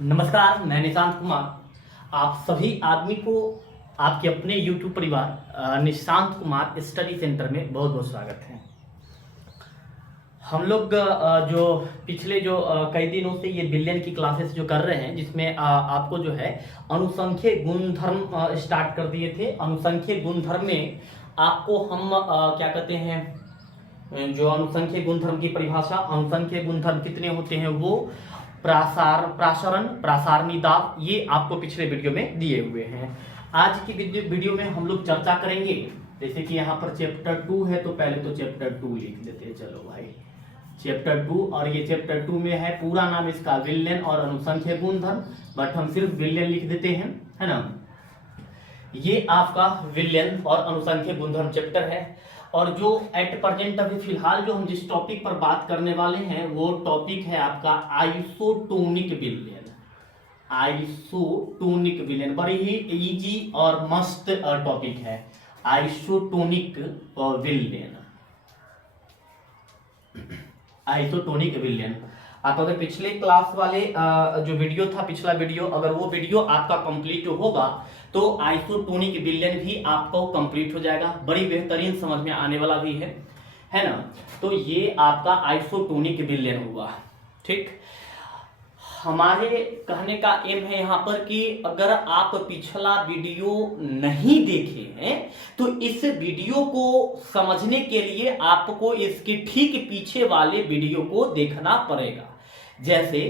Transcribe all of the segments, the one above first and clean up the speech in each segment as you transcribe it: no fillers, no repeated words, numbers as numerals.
नमस्कार, मैं निशांत कुमार। आप सभी आदमी को आपके अपने YouTube परिवार निशांत कुमार स्टडी सेंटर में बहुत बहुत स्वागत है। हम लोग जो पिछले कई दिनों से ये बिलियन की क्लासेस जो कर रहे हैं, जिसमें आपको जो है अनुसंख्यिकी गुणधर्म स्टार्ट कर दिए थे। अनुसंख्यिकी गुणधर्म में आपको हम क्या कहते हैं, जो अनुसंख्यिकी गुणधर्म की परिभाषा, अनुसंख्यिकी गुणधर्म कितने होते हैं, वो प्रासरण, प्रासारणी दाब, ये आपको पिछले वीडियो में दिए हुए हैं। आज की वीडियो में हम लोग चर्चा करेंगे, जैसे कि यहाँ पर चैप्टर 2 है, तो पहले तो चैप्टर 2 लिख देते हैं। चलो भाई, चैप्टर 2, और ये चैप्टर 2 में है, पूरा नाम इसका विल्यन और अनुसंख्यिकी गुणधर्म, बट हम सिर्फ विल्यन लिख देते हैं, है ना। ये आपका विल्यन और अनुसंख्यिकी गुणधर्म चैप्टर है। और जो एट प्रेजेंट अभी फिलहाल जो हम जिस टॉपिक पर बात करने वाले हैं, वो टॉपिक है आपका आइसोटोनिक विलयन। आइसोटोनिक विलयन बड़ी ही इजी और मस्त टॉपिक है, आइसोटोनिक विलयन। आइसोटोनिक विलयन, आप अगर पिछले क्लास वाले जो वीडियो था, पिछला वीडियो, अगर वो वीडियो आपका कंप्लीट होगा तो आइसोटोनिक विलयन भी आपको कंप्लीट हो जाएगा। बड़ी बेहतरीन समझ में आने वाला भी है ना। तो ये आपका आइसोटोनिक विलयन हुआ। ठीक, हमारे कहने का एम है यहाँ पर कि अगर आप पिछला वीडियो नहीं देखे हैं तो इस वीडियो को समझने के लिए आपको इसके ठीक पीछे वाले वीडियो को देखना पड़ेगा। जैसे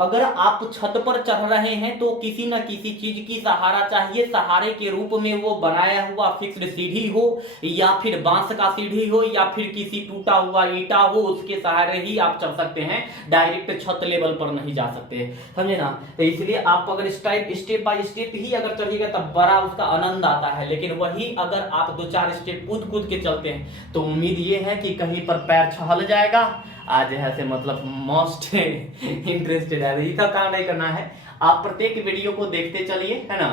अगर आप छत पर चढ़ रहे हैं तो किसी न किसी चीज की सहारा चाहिए। सहारे के रूप में वो बनाया हुआ फिक्स्ड सीढ़ी हो, या फिर बांस का सीढ़ी हो, या फिर किसी टूटा हुआ ईटा हो, उसके सहारे ही आप चढ़ सकते हैं। डायरेक्ट छत लेवल पर नहीं जा सकते, समझे ना। तो इसलिए आप अगर स्टेप बाय स्टेप ही अगर चलिएगा तब बड़ा उसका आनंद आता है। लेकिन वही अगर आप 2-4 स्टेप कूद कूद के चलते हैं तो उम्मीद ये है कि कहीं पर पैर छहल जाएगा। आज है से मतलब मोस्ट इंटरेस्टेड है, ये सब काम नहीं करना है। आप प्रत्येक वीडियो को देखते चलिए, है ना।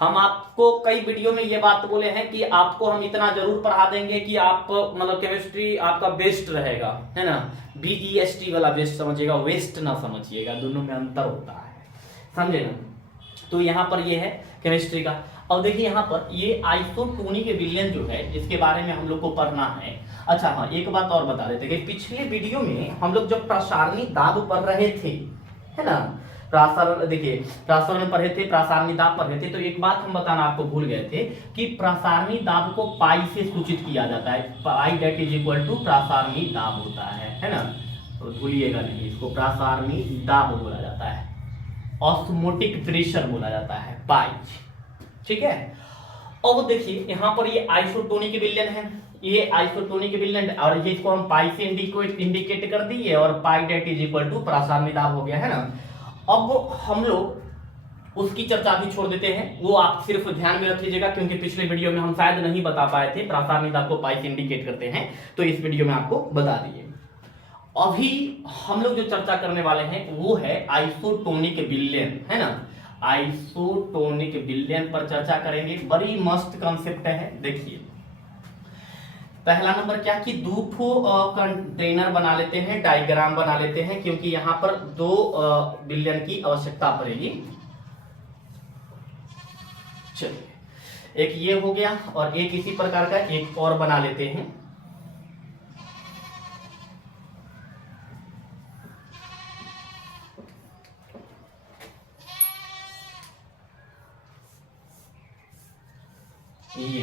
हम आपको कई वीडियो में ये बात बोले हैं कि आपको हम इतना जरूर पढ़ा देंगे कि आप मतलब केमिस्ट्री आपका बेस्ट रहेगा, है ना। BEST वाला बेस्ट समझिएगा, वेस्ट ना समझिएगा, दोनों में अंतर होता है, समझे ना। तो यहाँ पर ये है केमिस्ट्री का। और देखिए यहाँ पर ये आइसोटोनिक विलयन जो है, इसके बारे में हम लोग को पढ़ना है। अच्छा हाँ, एक बात और बता देते कि पिछले वीडियो में हम लोग जब प्रसारणी दाब पढ़ रहे थे, है ना, प्रसारण, देखिए प्रसारण पढ़े थे, प्रसारणी दाब पढ़े थे, तो एक बात हम बताना आपको भूल गए थे कि प्रसारणी दाब को पाई से सूचित किया जाता है। पाई दैट इज इक्वल टू प्रसारणी दाब होता है ना। तो भूलिएगा नहीं, इसको प्रसारणी दाब बोला जाता है, ऑस्मोटिक प्रेशर बोला जाता है, पाई। ठीक है। अब देखिए यहाँ पर ये आइसोटोनिक विलयन है, ये आइसोटोनिक विलयन, और ये इसको हम पाई से इंडिकेट कर दिए, और पाई डेट इज इक्वल टू प्रासारणी दाब हो गया, है ना। अब हम लोग उसकी चर्चा भी छोड़ देते हैं, वो आप सिर्फ ध्यान में रख लीजिएगा, क्योंकि पिछले वीडियो में हम शायद नहीं बता पाए थे प्रासारणी दाब को पाई से इंडिकेट करते हैं, तो इस वीडियो में आपको बता दिए। अभी हम लोग जो चर्चा करने वाले हैं वो है आइसोटोनिक विलयन, है ना। आइसोटोनिक विलयन पर चर्चा करेंगे, बड़ी मस्त कंसेप्ट है। देखिए पहला नंबर क्या कि दो कंटेनर बना लेते हैं, डायग्राम बना लेते हैं, क्योंकि यहां पर 2 विलयन की आवश्यकता पड़ेगी। चलिए, एक ये हो गया, और एक इसी प्रकार का एक और बना लेते हैं। ये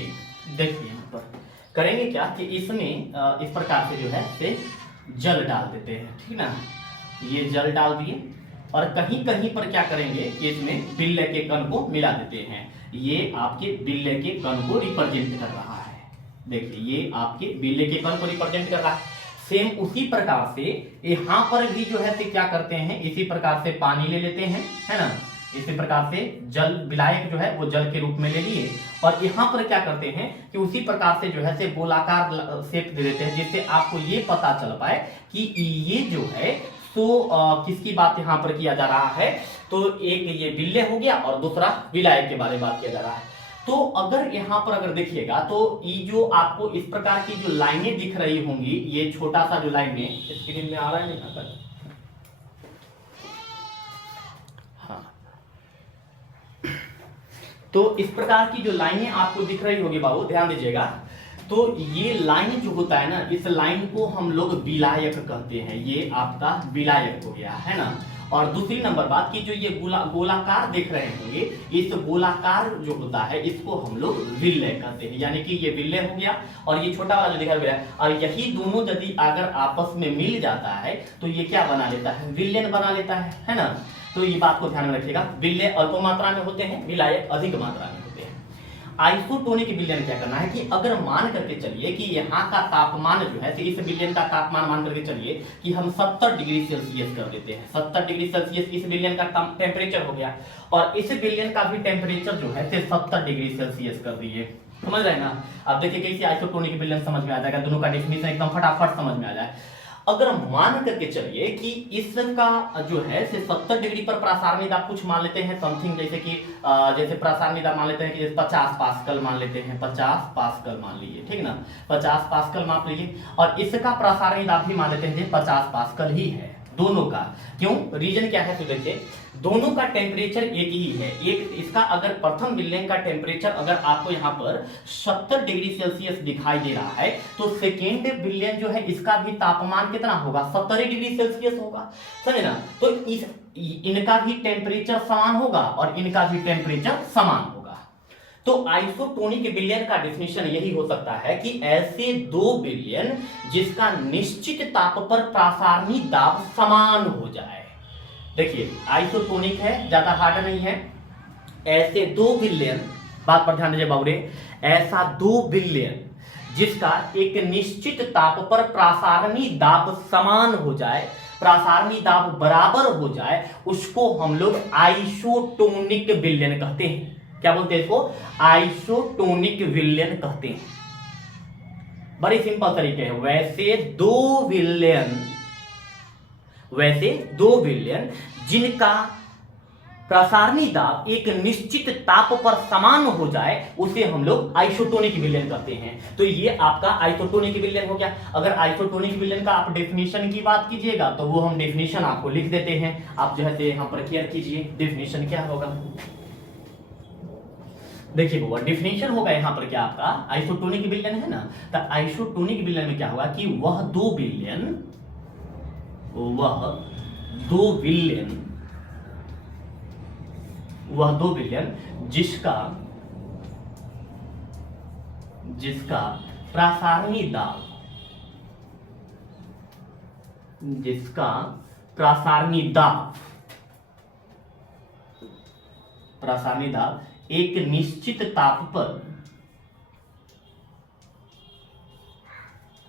देखिए यहाँ पर करेंगे क्या कि इसमें इस प्रकार से जो है से जल डाल देते हैं, ठीक ना। ये जल डाल दिए, और कहीं कहीं पर क्या करेंगे कि इसमें बिल्ले के कण को मिला देते हैं। ये आपके बिल्ले के कण को रिप्रेजेंट कर रहा है। देखिए ये आपके बिल्ले के कण को रिप्रेजेंट कर रहा है। सेम उसी प्रकार से यहाँ पर भी जो है से क्या करते हैं, इसी प्रकार से पानी ले लेते हैं, है ना। इसी प्रकार से जल विलायक जो है वो जल के रूप में ले लिए, और यहाँ पर क्या करते हैं कि उसी प्रकार से जो है से गोलाकार शेप दे देते हैं, जिससे आपको ये पता चल पाए कि ये जो है तो किसकी बात यहाँ पर किया जा रहा है। तो एक ये बिल्ले हो गया, और दूसरा विलायक के बारे में बात किया जा रहा है। तो अगर यहाँ पर अगर देखिएगा तो ये जो आपको इस प्रकार की जो लाइनें दिख रही होंगी, ये छोटा सा जो लाइनें स्क्रीन में आ रहा है नहीं आता, हाँ, तो इस प्रकार की जो लाइनें आपको दिख रही होगी बाबू, ध्यान दीजिएगा। तो ये लाइन जो होता है ना, इस लाइन को हम लोग विलायक कहते हैं। ये आपका विलायक हो गया है ना। और दूसरी नंबर बात कि जो ये गोलाकार देख रहे होंगे, इस गोलाकार जो होता है इसको हम लोग विल्लय कहते हैं। यानी कि ये विल्लय हो गया और ये छोटा वाला जो दिखाई दे रहा है, और यही दोनों यदि अगर आपस में मिल जाता है तो ये क्या बना लेता है, विल्यन बना लेता है ना। तो ये बात को ध्यान में रखिएगा, विल्लय अल्प मात्रा में होते हैं, विलायक अधिक मात्रा में होते हैं। आइसोटोनिक विलयन क्या करना है कि अगर मान करके चलिए कि यहाँ का तापमान जो है, इस विलयन का तापमान मान करके चलिए कि हम 70 डिग्री सेल्सियस कर देते हैं। 70 डिग्री सेल्सियस इस विलयन का टेम्परेचर हो गया, और इस विलयन का भी टेम्परेचर जो है 70 डिग्री सेल्सियस कर दिए। समझ रहे हैं ना। अब देखिए कैसे आइसोटोनिक विलयन समझ में आ जाएगा, दोनों का डेफिनेशन एकदम फटाफट समझ में आ जाए। अगर मान करके चलिए कि इसका जो है 70 डिग्री पर प्रसारणी दाब कुछ मान लेते हैं समथिंग, जैसे कि जैसे प्रसारणी दाब मान लेते हैं कि 50 पास्कल मान लेते हैं, 50 पास्कल मान लीजिए, ठीक ना, 50 पास्कल माप लीजिए। और इसका प्रसारणी दाब भी मान लेते हैं 50 पास्कल ही है दोनों का। क्यों, रीजन क्या है, तो देखिए दोनों का टेम्परेचर एक ही है। एक इसका अगर प्रथम विलयन का टेम्परेचर अगर आपको यहाँ पर 70 डिग्री सेल्सियस दिखाई दे रहा है, तो सेकेंड विलयन जो है इसका भी तापमान कितना होगा, 70 डिग्री सेल्सियस होगा। समझे ना। तो इस इनका भी टेम्परेचर समान होगा और इनका भी टेम्परेचर समान होगा। तो आइसोटोनिक विलयन का डेफिनेशन यही हो सकता है कि ऐसे दो विलयन जिसका निश्चित ताप पर प्रसारणी दाब समान हो जाए। देखिए आइसोटोनिक है, ज्यादा हार्ड नहीं है। ऐसे दो विलयन, बात पर ध्यान दीजिए बाबूरे, ऐसा दो विलयन जिसका एक निश्चित ताप पर प्रसारणी दाब समान हो जाए, प्रसारणी दाब बराबर हो जाए, उसको हम लोग आइसोटोनिक विलयन कहते हैं। क्या बोलते हैं इसको, आइसोटोनिक विलयन कहते हैं। बड़ी सिंपल तरीके है। वैसे दो विलयन जिनका प्रसारणी दाब एक निश्चित ताप पर समान हो जाए उसे हम लोग आइसोटोनिक विलयन कहते हैं। तो ये आपका आइसोटोनिक विलयन हो गया। अगर आइसोटोनिक विलयन का आप डेफिनेशन की बात कीजिएगा तो वो हम डेफिनेशन आपको लिख देते हैं। आप जो है यहां पर क्लियर कीजिए डेफिनेशन क्या होगा। देखिए वो डेफिनेशन होगा यहाँ पर क्या आपका, आइसोटोनिक विलयन है ना। तो आइसोटोनिक विलयन में क्या होगा कि वह दो विलयन जिसका प्रसारणी दाब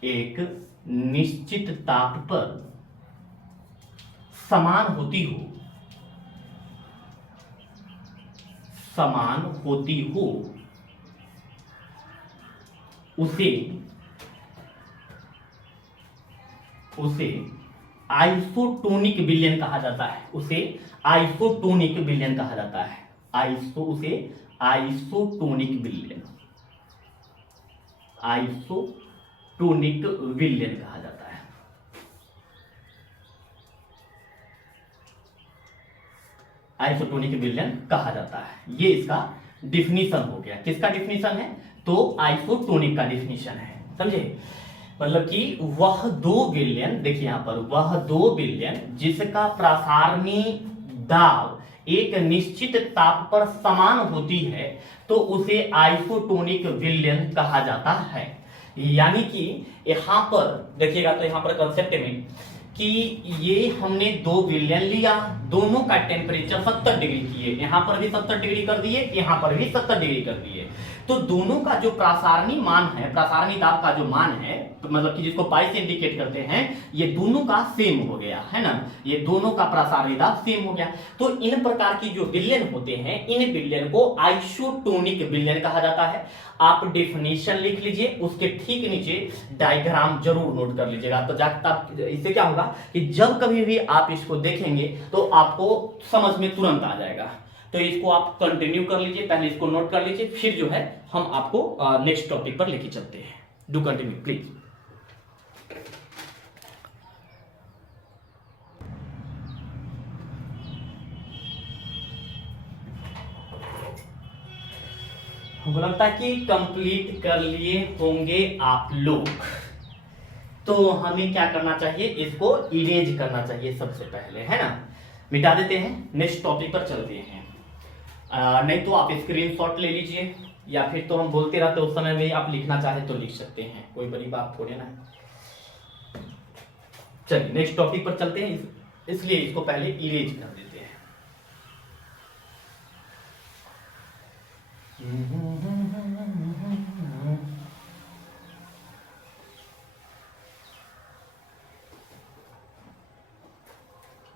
एक निश्चित ताप पर समान होती हो उसे आइसोटोनिक विलयन कहा जाता है। उसे आइसोटोनिक विलयन कहा जाता है। आइसोटोनिक विलयन कहा जाता है। आइसोटोनिक विलयन कहा जाता है। ये इसका डिफिनीशन हो गया। किसका डिफिनीशन है, तो आइसोटोनिक का डिफिनीशन है। समझे, मतलब कि वह दो विलयन, देखिए यहां पर वह दो विलयन जिसका प्रसारणी दाब एक निश्चित ताप पर समान होती है तो उसे आइसोटोनिक विलयन कहा जाता है। यानी कि यहां पर देखिएगा तो यहां पर कंसेप्ट में कि ये हमने दो विलयन लिया, दोनों का टेम्परेचर 70 डिग्री किए, यहां पर भी 70 डिग्री कर दिए, यहां पर भी 70 डिग्री कर दिए। तो दोनों का जो प्रसारणी मान है, प्रसारणी दाब का जो मान है, तो मतलब कि जिसको पाई से इंडिकेट करते हैं, ये दोनों का सेम हो गया है ना। ये दोनों का प्रसारणी दाब सेम हो गया। तो इन प्रकार की जो विलयन होते हैं, इन विलयन को आइसोटोनिक विलयन कहा जाता है। आप डेफिनेशन लिख लीजिए, उसके ठीक नीचे डायग्राम जरूर नोट कर लीजिएगा। तो इससे क्या होगा कि जब कभी भी आप इसको देखेंगे तो आपको समझ में तुरंत आ जाएगा। तो इसको आप कंटिन्यू कर लीजिए, पहले इसको नोट कर लीजिए, फिर जो है हम आपको नेक्स्ट टॉपिक पर लेके चलते हैं। Do continue please. हमको लगता है कि कंप्लीट कर लिए होंगे आप लोग। तो हमें क्या करना चाहिए, इसको इरेज करना चाहिए सबसे पहले, है ना। मिटा देते हैं, नेक्स्ट टॉपिक पर चलते हैं। नहीं तो आप स्क्रीनशॉट ले लीजिए, या फिर तो हम बोलते रहते उस समय में आप लिखना चाहे तो लिख सकते हैं, कोई बड़ी बात थोड़ी ना है। चलिए नेक्स्ट टॉपिक पर चलते हैं, इसलिए इसको पहले इरेज कर देते हैं।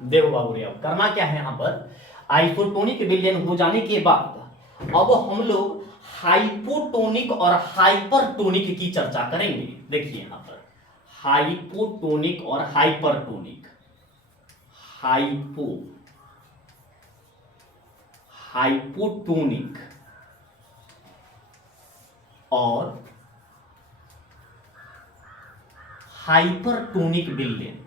देखो बाबू रे, अब करना क्या है, यहां पर आइसोटोनिक विलयन हो जाने के बाद अब हम लोग हाइपोटोनिक और हाइपरटोनिक की चर्चा करेंगे। देखिए यहां पर हाइपोटोनिक और हाइपरटोनिक, हाइपोटोनिक और हाइपरटोनिक विलयन,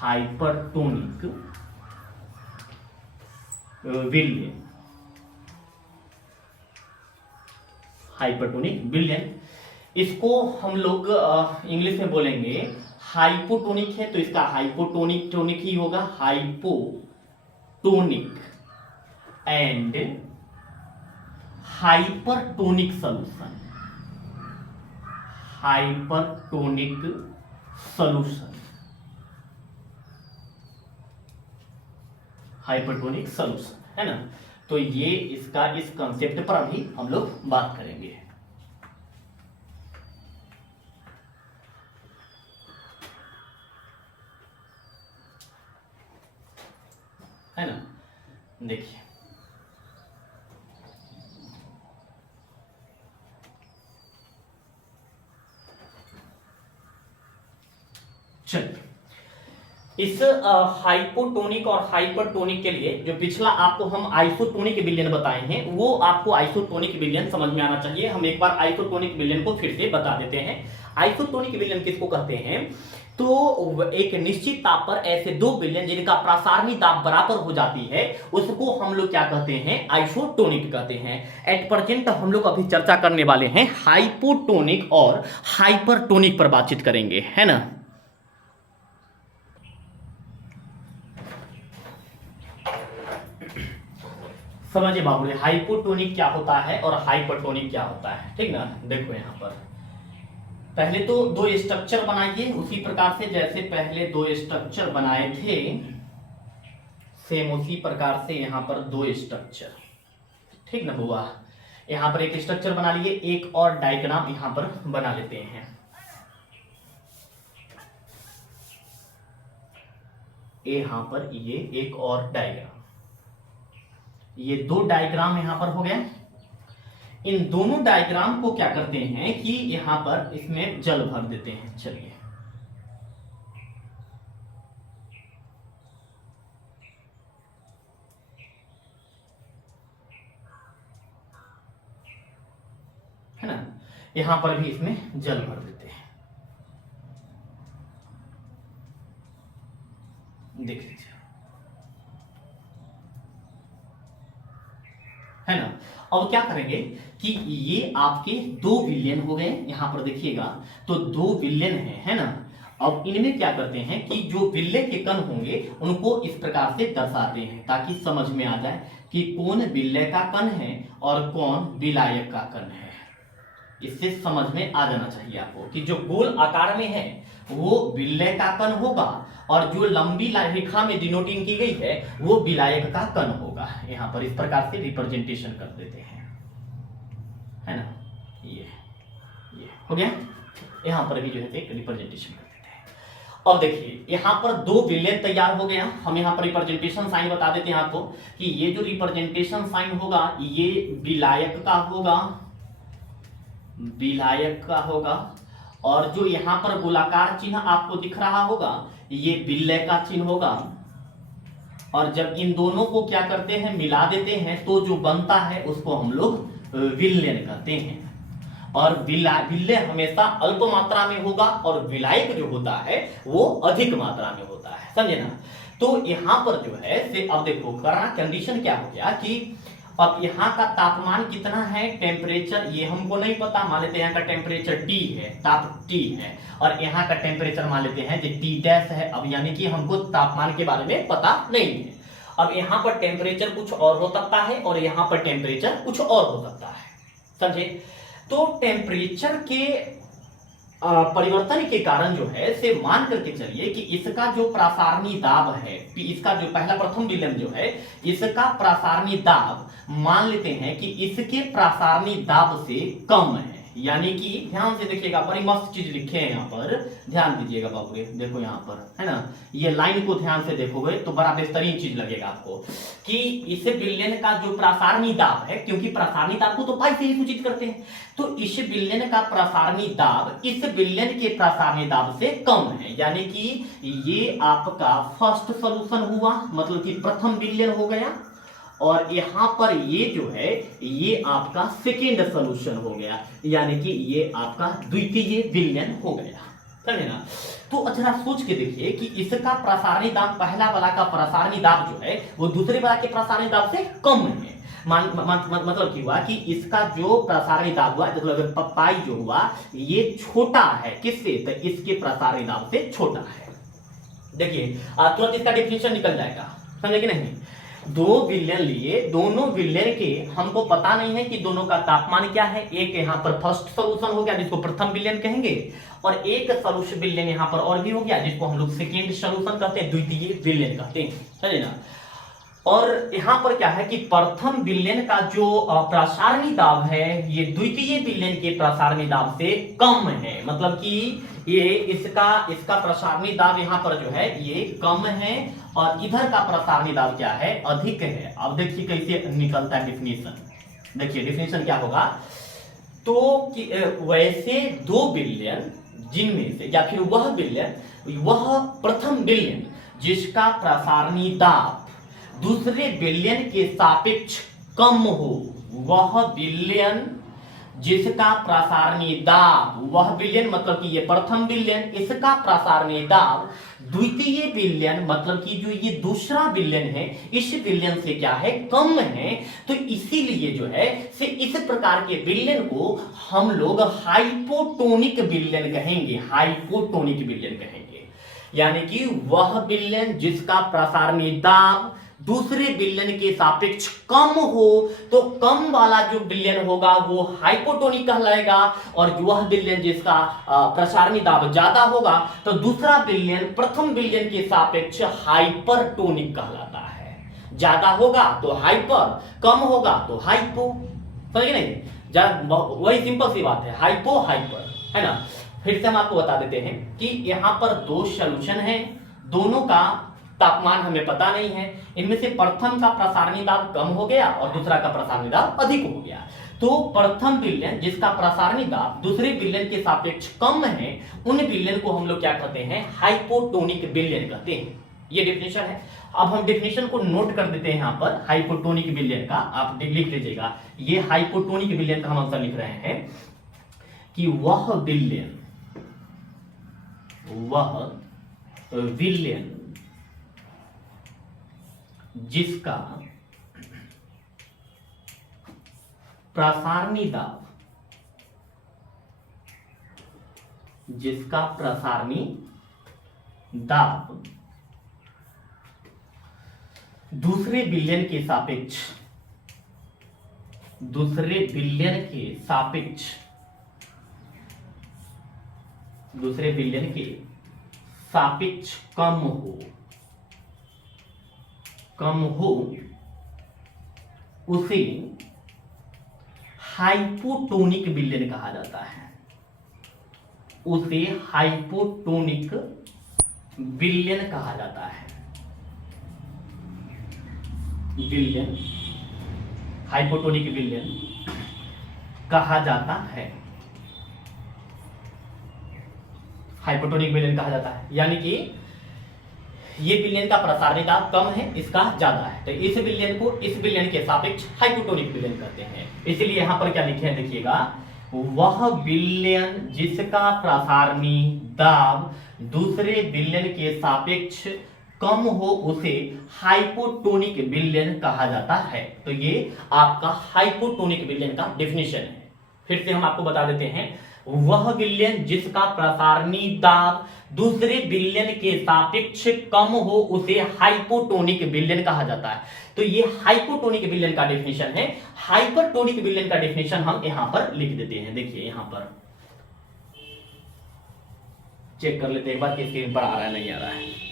हाइपरटोनिक विलयन, हाइपरटोनिक विलयन, इसको हम लोग इंग्लिश में बोलेंगे हाइपोटोनिक है तो इसका हाइपोटोनिक टोनिक ही होगा, hypotonic and hypertonic solution, hypertonic solution, hypertonic solution, है ना। तो ये इसका इस कंसेप्ट पर अभी हम लोग बात करेंगे। है ना, देखिए चलिए इस हाइपोटोनिक और हाइपरटोनिक के लिए जो पिछला आपको हम आइसोटोनिक विलयन बताए हैं, वो आपको आइसोटोनिक विलयन समझ में आना चाहिए। हम एक बार आइसोटोनिक विलयन को फिर से बता देते हैं। आइसोटोनिक विलयन किसको कहते हैं, तो एक निश्चित ताप पर ऐसे दो विलयन जिनका प्रसारणी दाब बराबर हो जाती है, उसको हम लोग क्या कहते हैं, आइसोटोनिक कहते हैं। एट प्रेजेंट हम लोग अभी चर्चा करने वाले हैं हाइपोटोनिक और हाइपरटोनिक पर बातचीत करेंगे, है ना। समझिए बाबू, हाइपोटोनिक क्या होता है और हाइपरटोनिक क्या होता है, ठीक ना। देखो यहां पर पहले तो दो स्ट्रक्चर बनाइए उसी प्रकार से जैसे पहले दो स्ट्रक्चर बनाए थे, सेम उसी प्रकार से यहां पर दो स्ट्रक्चर, ठीक ना बुआ। यहां पर एक स्ट्रक्चर बना लिए, एक और डायग्राम यहां पर बना लेते हैं। यहां पर ये एक और डायग्राम, ये दो डायग्राम यहां पर हो गया। इन दोनों डायग्राम को क्या करते हैं कि यहां पर इसमें जल भर देते हैं। चलिए है ना, यहां पर भी इसमें जल भर देते हैं, देख लीजिए, है ना। अब क्या करेंगे कि ये आपके दो विलयन हो गए, यहां पर देखिएगा तो दो विलयन है ना। अब इनमें क्या करते हैं कि जो विलय के कण होंगे उनको इस प्रकार से दर्शाते हैं ताकि समझ में आ जाए कि कौन विलय का कण है और कौन विलायक का कण है। इससे समझ में आ जाना चाहिए आपको कि जो गोल आकार में है वो विलय का कण होगा और जो लंबी रेखा में डिनोटिंग की गई है वो विलायक का कण होगा। यहां पर इस प्रकार से रिप्रेजेंटेशन कर देते हैं, है ना। ये हो गया, यहां पर भी जो है एक रिप्रेजेंटेशन कर देते हैं। अब देखिए यहां पर दो विलय तैयार हो गया। हम यहां पर रिप्रेजेंटेशन साइन बता देते हैं आपको कि ये जो रिप्रेजेंटेशन साइन होगा ये विलायक का होगा, विलायक का होगा, और जो यहां पर गोलाकार चिन्ह आपको दिख रहा होगा ये विलय का चिन्ह होगा। और जब इन दोनों को क्या करते हैं, मिला देते हैं, तो जो बनता है उसको हम लोग विलयन कहते हैं। और विलय हमेशा अल्प मात्रा में होगा और विलायक जो होता है वो अधिक मात्रा में होता है, समझे ना। तो यहां पर जो है से अब देखो करना कंडीशन क्या हो गया कि अब यहाँ का तापमान कितना है, टेम्परेचर ये हमको नहीं पता, मान लेते हैं यहाँ का टेम्परेचर T है, ताप T है, और यहाँ का टेम्परेचर मान लेते हैं जो T डैश है। अब यानी कि हमको तापमान के बारे में पता नहीं है। अब यहाँ पर टेम्परेचर कुछ और हो सकता है और यहाँ पर टेम्परेचर कुछ और हो सकता है, समझे। तो टेम्परेचर के परिवर्तन के कारण जो है से मान करके चलिए कि इसका जो प्रसारणी दाब है, इसका जो पहला प्रथम विलयन जो है इसका प्रसारणी दाब मान लेते हैं कि इसके प्रसारणी दाब से कम है। यानी कि ध्यान से देखिएगा, बड़ी मस्त चीज लिखे हैं यहाँ पर, ध्यान दीजिएगा बाबू, देखो यहाँ पर है ना, ये लाइन को ध्यान से देखोगे तो बड़ा बेहतरीन चीज लगेगा आपको कि इस विलयन का जो प्रसारणी दाब है, क्योंकि प्रसारणी दाब को तो पाई से ही सूचित करते हैं, तो इस विलयन का प्रसारणी दाब इस विलयन के प्रसारणी दाब से कम है। यानी कि ये आपका फर्स्ट सॉल्यूशन हुआ, मतलब कि प्रथम विलयन हो गया, और यहां पर ये जो है ये आपका सेकेंड सॉल्यूशन हो गया, यानी कि ये आपका द्वितीय विलयन हो गया, समझे ना। तो जरा सोच के देखिए कि इसका प्रसारणी दाब, पहला वाला का प्रसारणी दाब जो है वो दूसरे वाला के प्रसारणी दाब से कम है। मतलब क्या हुआ कि इसका जो प्रसारणी दाब हुआ, मतलब पाई जो हुआ ये छोटा है किससे, तो इसके प्रसारणी दाब से छोटा है। देखिए तुरंत इसका डेफिनेशन निकल जाएगा, समझे कि नहीं। दो विलयन लिए, दोनों विलयन के हमको पता नहीं है कि दोनों का तापमान क्या है। एक यहाँ पर फर्स्ट सॉल्यूशन हो गया जिसको प्रथम विलयन कहेंगे, और एक सॉल्यूशन विलयन यहाँ पर और भी हो गया जिसको हम लोग सेकेंड सॉल्यूशन कहते हैं, द्वितीय विलयन कहते हैं, समझे ना। और यहाँ पर क्या है कि प्रथम विलयन का जो प्रसारणी दाब है ये द्वितीय विलयन के प्रसारणी दाब से कम है, मतलब कि ये इसका प्रसारणी दाब यहाँ पर जो है ये कम है और इधर का प्रसारणी दाब क्या है, अधिक है। अब देखिए कैसे निकलता है डेफिनेशन, देखिए डेफिनेशन क्या होगा। तो वैसे दो विलयन जिनमें से, या फिर वह विलयन, वह प्रथम विलयन जिसका प्रसारणी दाब दूसरे विलयन के सापेक्ष कम हो, वह विलयन जिसका प्रसारणी दाब, वह विलयन मतलब कि ये प्रथम विलयन, इसका प्रसारणी दाब द्वितीय विलयन मतलब कि जो ये दूसरा विलयन है इस विलयन से क्या है, कम है। तो इसीलिए जो है से इस प्रकार के विलयन को हम लोग हाइपोटोनिक विलयन कहेंगे, हाइपोटोनिक विलयन कहेंगे। यानी कि वह विलयन जिसका प्रसारणी दाब दूसरे विलयन के सापेक्ष कम हो, तो कम वाला जो विलयन होगा वो हाइपोटोनिक कहलाएगा, और वह विलयन जिसका प्रसारणी दाब ज्यादा होगा तो दूसरा विलयन प्रथम विलयन के सापेक्ष हाइपरटोनिक कहलाता है। ज्यादा होगा तो हाइपर, कम होगा तो हाइपो, समझे नहीं। वही सिंपल सी बात है, हाइपो हाइपर, है ना। फिर से हम आपको बता देते हैं कि यहाँ पर दो सॉल्यूशन है, दोनों का तापमान हमें पता नहीं है, इनमें से प्रथम का प्रसारणी दाब कम हो गया और दूसरा का प्रसारणी दाब अधिक हो गया। तो प्रथम विलयन जिसका प्रसारणी दाब दूसरे विलयन के सापेक्ष कम है, उन विलयन को हम लोग क्या कहते हैं, हाइपोटोनिक विलयन कहते हैं। ये डेफिनेशन है। अब हम डेफिनेशन को नोट कर देते हैं यहाँ पर हाइपोटोनिक विलयन का, आप लिख लीजिएगा। ये हाइपोटोनिक विलयन का हम आंसर लिख रहे हैं कि वह विलयन जिसका प्रसारणी दाब दूसरे विलयन के सापेक्ष कम हो उसे हाइपोटोनिक विलयन कहा जाता है, उसे हाइपोटोनिक विलयन कहा जाता है। विलयन हाइपोटोनिक विलयन कहा जाता है, हाइपोटोनिक विलयन कहा जाता है। यानी कि ये विलयन का प्रसारणी दाब कम है, इसका ज्यादा है, तो इस विलयन को इस विलयन के सापेक्ष हाइपोटोनिक विलयन कहते हैं। इसलिए यहां पर क्या लिखे हैं देखिएगा, वह विलयन जिसका प्रसारणी दाब दूसरे विलयन के सापेक्ष कम हो उसे हाइपोटोनिक विलयन कहा जाता है। तो ये आपका हाइपोटोनिक विलयन का डेफिनेशन है। फिर से हम आपको बता देते हैं, वह विलयन जिसका प्रसारणी दाब दूसरे विलयन के सापेक्ष कम हो उसे हाइपोटोनिक विलयन कहा जाता है। तो ये हाइपोटोनिक विलयन का डेफिनेशन है। हाइपरटोनिक विलयन का डेफिनेशन हम यहां पर लिख देते हैं। देखिए यहां पर चेक कर लेते हैं एक बार कि स्क्रीन पर आ रहा है नहीं आ रहा है।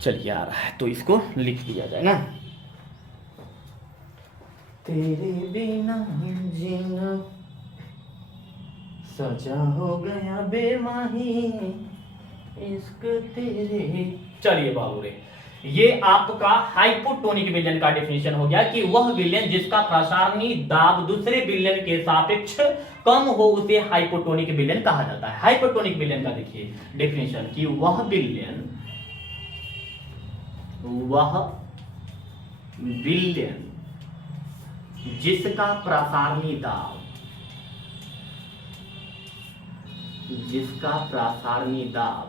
चलिए आ रहा है तो इसको लिख दिया जाए ना। तेरे बिना जीना सजा हो गया बेमाही इश्क तेरे। चलिए बाबू रे, ये आपका हाइपोटोनिक विलयन का डेफिनेशन हो गया कि वह विलयन जिसका प्रसारणी दाब दूसरे विलयन के सापेक्ष कम हो उसे हाइपोटोनिक विलयन कहा जाता है। हाइपोटोनिक विलयन का देखिए डेफिनेशन कि वह विलयन जिसका प्रसारणी दाब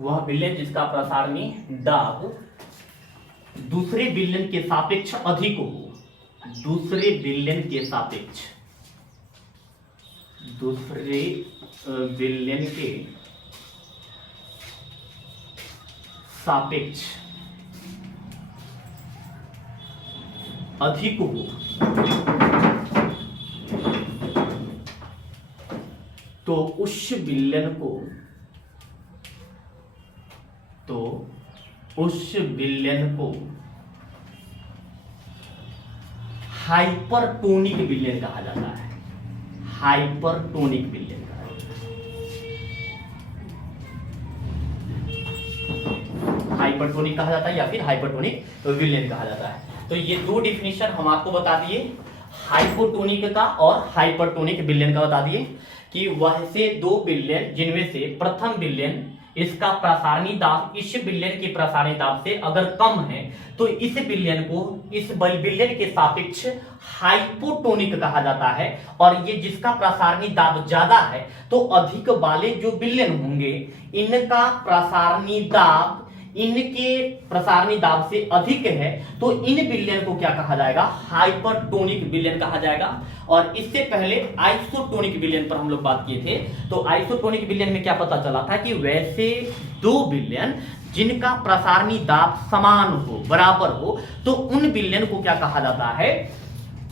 वह विलयन जिसका प्रसारणी दाब दूसरे विलयन के सापेक्ष अधिक हो, दूसरे विलयन के सापेक्ष अधिक हो तो उस विलयन को हाइपरटोनिक विलयन कहा जाता है। हाइपरटोनिक विलयन कहा जाता है, हाइपरटोनिक कहा जाता है या फिर हाइपरटोनिक विलयन कहा जाता है। तो ये दो डिफिनेशन हम आपको बता दिए, हाइपोटोनिक का और हाइपरटोनिक विलयन का बता दिए कि वह से दो विलयन जिनमें से प्रथम विलयन इसका प्रसारणी दाब इस विलयन के प्रसारणी दाब से अगर कम है तो इस विलयन को इस विलयन के सापेक्ष हाइपोटोनिक कहा जाता है। और ये जिसका प्रसारणी दाब ज्यादा है तो अधिक वाले जो विलयन होंगे इनका प्रसारणी दाब इनके प्रसारणी दाब से अधिक है तो इन विलयन को क्या कहा जाएगा, हाइपरटोनिक विलयन कहा जाएगा। और इससे पहले आइसोटोनिक विलयन पर हम लोग बात किए थे। तो आइसोटोनिक विलयन में क्या पता चला था कि वैसे दो विलयन जिनका प्रसारणी दाब समान हो, बराबर हो, तो उन विलयन को क्या कहा जाता है,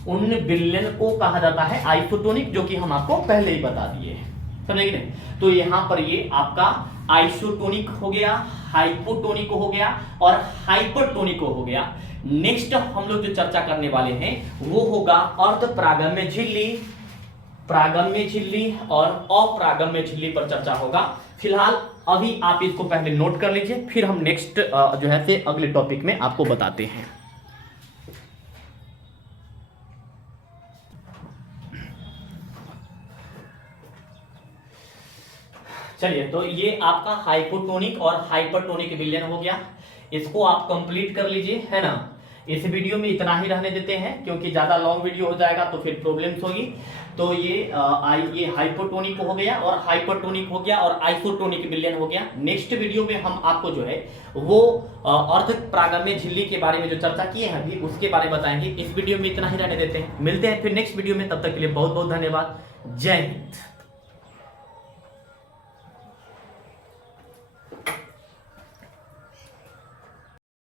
उन विलयन को कहा जाता है आइसोटोनिक, जो कि हम आपको पहले ही बता दिए हैं। समझे कि नहीं? तो यहां पर ये आपका आइसोटोनिक हो गया, हाइपोटोनिक हो गया और हाइपरटोनिक हो गया। नेक्स्ट हम लोग जो चर्चा करने वाले हैं वो होगा अर्ध प्रागम्य झिल्ली, प्रागम्य झिल्ली और अप्रागम्य झिल्ली पर चर्चा होगा। फिलहाल अभी आप इसको पहले नोट कर लीजिए, फिर हम नेक्स्ट जो है से अगले टॉपिक में आपको बताते हैं। चलिए, तो ये आपका हाइपोटोनिक और हाइपरटोनिक विलयन हो गया। इसको आप कंप्लीट कर लीजिए, है ना। इस वीडियो में इतना ही रहने देते हैं क्योंकि ज्यादा लॉन्ग वीडियो हो जाएगा तो फिर प्रॉब्लम्स होगी। तो ये हाइपोटोनिक हो गया और हाइपरटोनिक हो गया और आइसोटोनिक विलयन हो गया। नेक्स्ट वीडियो में हम आपको जो है वो अर्ध प्रागम्य झिल्ली के बारे में जो चर्चा किए हैं अभी उसके बारे में बताएंगे। इस वीडियो में इतना ही रहने देते हैं, मिलते हैं फिर नेक्स्ट वीडियो में। तब तक के लिए बहुत बहुत धन्यवाद। जय हिंद।